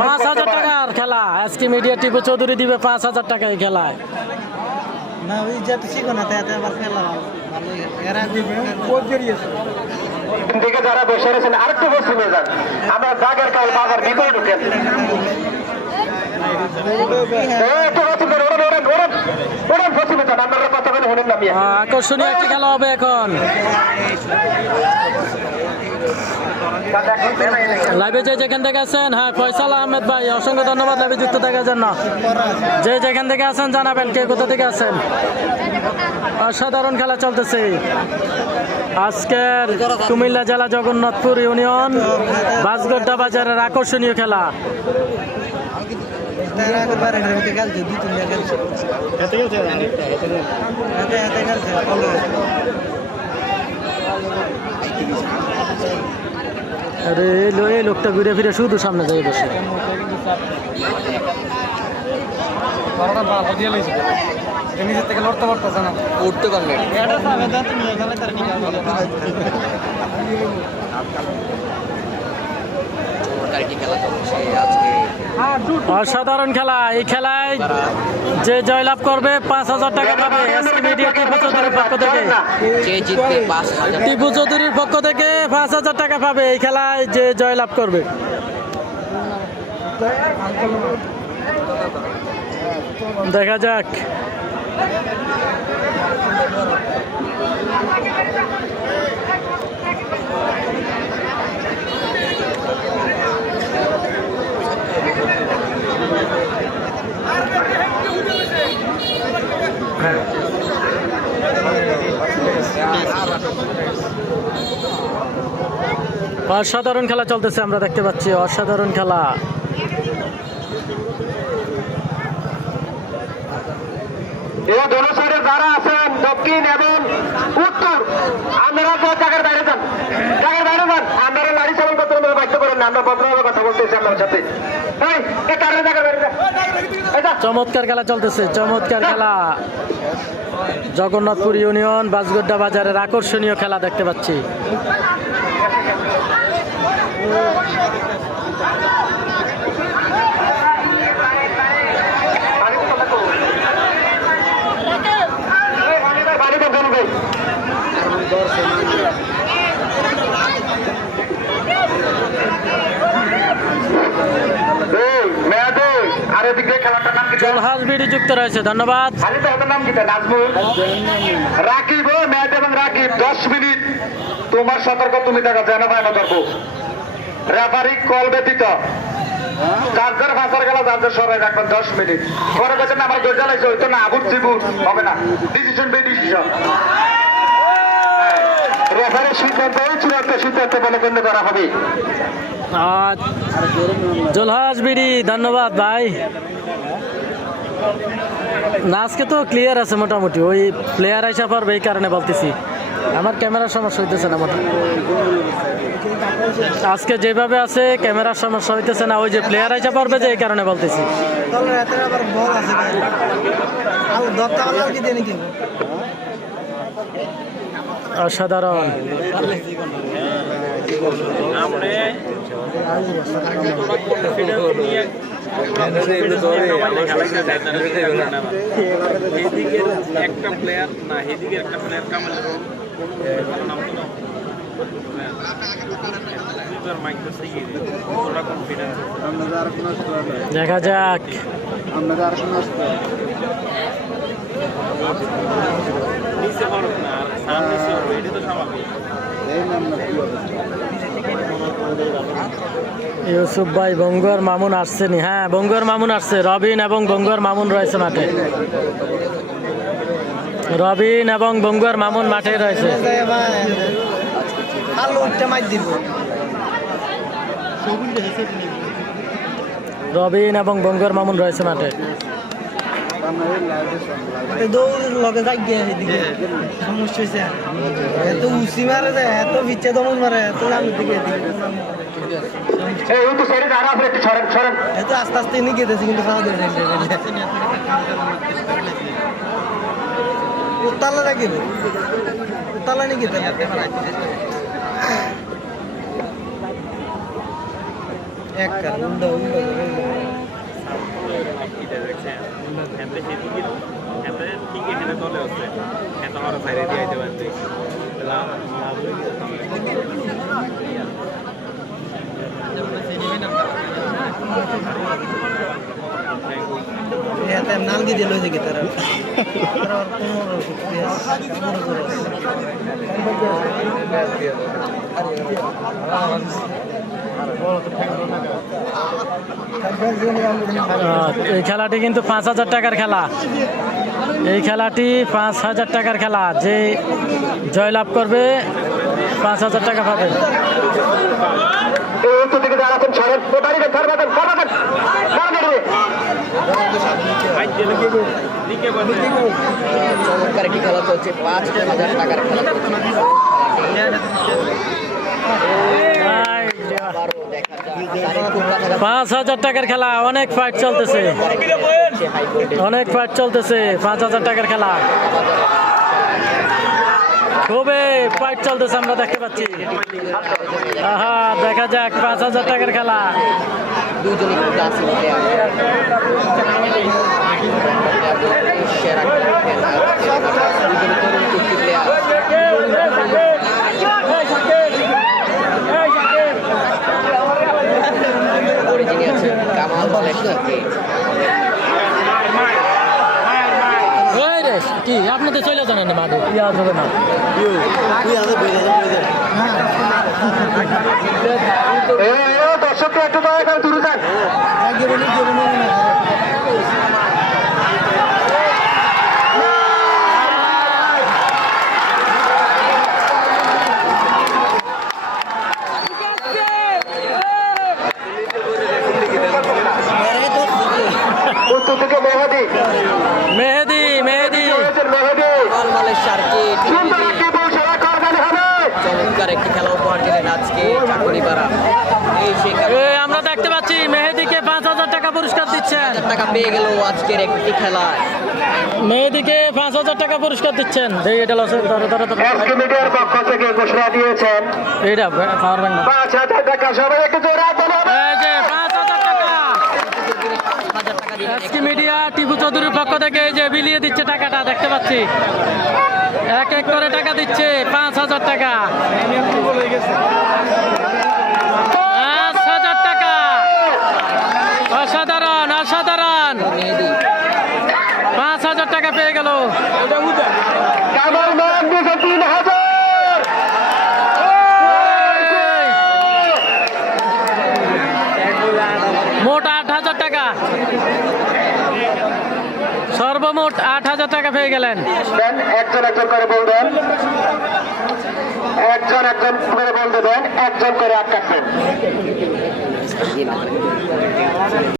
5,000 টাকার খেলা। আজকে মিডিয়া টিপু চৌধুরী দিবে 5,000 টাকা এই খেলায়। না ওই যেতে শিখো না তাতে আবার খেলা ভালোই এরা দিকে যারা বসে রয়েছেন আরেকটু বসে নিয়ে যান। আমরা জাগের কাল বাবার ভিতরে ঢুকেন। আকর্ষণীয় একটি খেলা হবে এখন। লাইভে যে যেখান থেকে আছেন, হ্যাঁ ফয়সাল আহমেদ ভাই অসংখ্য ধন্যবাদ লাইভে যুক্ত থাকার জন্য। যে যেখান থেকে আছেন জানাবেন কে কোথা থেকে আছেন। অসাধারণ খেলা চলতেছে আজকের কুমিল্লা জেলা জগন্নাথপুর ইউনিয়ন বাসগড্ডা বাজারের আকর্ষণীয় খেলা। আরে এই লোকটা ঘুরে ফিরে শুধু সামনে যাই বসে। নিজের থেকে লড়তে পারতেছে না, উঠতে পারবে অসাধারণ খেলা। এই খেলায় যে জয়লাভ করবে 5,000 টাকা পাবে টিপু চৌধুরীর পক্ষ থেকে। টিপু চৌধুরীর পক্ষ থেকে 5,000 টাকা পাবে এই খেলায় যে জয়লাভ করবে। দেখা যাক। অসাধারণ খেলা চলতেছে, আমরা দেখতে পাচ্ছি অসাধারণ খেলা। যারা আছেন দক্ষিণ এবং উত্তর, আপনারা জায়গার বাইরে যান, জায়গার বাইরে যান। আপনারা লাড়ি চালন করতে বাধ্য করেন না, আমরা ভদ্রভাবে কথা বলতেছি আপনার সাথে। চমৎকার খেলা চলতেছে, চমৎকার খেলা। জগন্নাথপুর ইউনিয়ন বাসগড্ডা বাজারের আকর্ষণীয় খেলা দেখতে পাচ্ছি। জলহাজ বিডি যুক্ত রয়েছে, ধন্যবাদ। রাকিব ম্যাচ এবং রাকিব 10 মিনিট তোমার সতর্ক, তুমি দেখা যায় না ভাই সতর্ক। রেফারি কল ব্যতীত চার্জার ফাঁসার গেল, চার্জার সবাই রাখবেন 10 মিনিট। পরে বলছেন আমার গোজা লাগছে, হইতো না আবুর চিবুর হবে না। ডিসিশন বে ডিসিশন, রেফারির সিদ্ধান্ত চূড়ান্ত সিদ্ধান্ত বলে গণ্য করা হবে। জলহাজ বিডি ধন্যবাদ ভাই। না আজকে তো ক্লিয়ার আছে মোটামুটি, ওই প্লেয়ার আইসা পারবে এই কারণে বলতেছি। আমার ক্যামেরার সমস্যা হইতেছে না মোটামুটি, আজকে যেভাবে আছে ক্যামেরার সমস্যা হইতেছে না, ওই যে প্লেয়ার আইসা পারবে যে এই কারণে বলতেছি। অসাধারণ একটা প্লেয়ার না, এদিকে একটা প্লেয়ার কামাল দেখা যাক। ইউসুফ ভাই বঙ্গর মামুন আসছেনি? হ্যাঁ বঙ্গর মামুন আসছে, রবিন এবং বঙ্গর মামুন রয়েছে মাঠে। রবিন এবং বঙ্গর মামুন মাঠে রয়েছে। রবিন এবং বঙ্গর মামুন রয়েছে মাঠে। দৌড়ের লগে যাই গিয়ে সমস্যা হয়েছে, এত উচি মারে যায়, এত বিচ্ছে দমন মারে, এত আমি দিকে এত আস্তে আস্তে নিয়ে গেতেছি, কিন্তু খাওয়া দেবে উত্তালা রাখি উত্তালা নিয়ে গেতে এক কার উল্টো উল্টো এটা দেখছেন হ্যান্ডে সেদিকে হ্যান্ডে ঠিক এখানে তলে হচ্ছে হ্যান্ড আমার বাইরে দিয়ে দিতে পারবে লাভ লাভ হয়ে এতে নালগি দিল হয়ে গেছে তারা তারা আর এই খেলাটি কিন্তু 5,000 টাকার খেলা। এই খেলাটি 5,000 টাকার খেলা। যে জয়লাভ করবে 5,000 টাকা পাবে। চমৎকার একটি খেলা চলছে, 5,000 টাকার খেলা চলছে। আবারও দেখা যাক 5,000 টাকার খেলা। অনেক ফাইট চলতেছে, অনেক ফাইট চলতেছে। 5,000 টাকার খেলা, খুবই ফাইট চলতেছে, আমরা দেখতে পাচ্ছি। আহা, দেখা যাক 5,000 টাকার খেলা। দুজনই ক্লাসিক প্লেয়ার, সেরা দুজনই তরুণ কুস্তি প্লেয়ার। যিনি আছেন কামাল লেখকে ওই রে, কি আপনি তো চলে যান না মাঠে, ইয়া যাবে না। দর্শককে একটু দয়া করে দূরে যান। উত্তর থেকে মেহেদি মেহেদি, মেহেদি মেহেদি মালের সার্কিট। সুন্দর একটি বল সেরা করবেন হবে। চমৎকার একটি খেলা উপহার দিলেন আজকে চাকুরিপাড়া। এই সেই খেলা এই আমরা দেখতে পাচ্ছি মেহেদিকে 5,000 টাকা পুরস্কার দিচ্ছেন। টাকা পেয়ে গেল আজকের একটি খেলায়। মেহেদিকে 5,000 টাকা পুরস্কার দিচ্ছেন। এই এটা লসে ধরো ধরো ধরো। এসকে মিডিয়ার পক্ষ থেকে ঘোষণা দিয়েছেন এইটা পাওয়ার ব্যাংক না। 5,000 টাকা। সবাই একটু জোরে হাত তালি হবে। এই যে 5,000 টাকা 1,000 টাকা দিলেন। এসকে মিডিয়া টিপু চৌধুরীর পক্ষ থেকে এই যে বিলিয়ে দিচ্ছে টাকাটা, দেখতে পাচ্ছি। এক এক করে টাকা দিচ্ছে, 5,000 টাকা, 5,000 টাকা। অসাধারণ, অসাধারণ। মেহেদি 5,000 টাকা পেয়ে গেল। কামাল মান দিয়েছে 3,000। মোট 8,000 টাকা, সর্বমোট 8,000 টাকা পেয়ে গেলেন। দেন একজন একজন করে বলবেন, একজন একজন করে বলতে দেন, একজন করে আটকাবেন।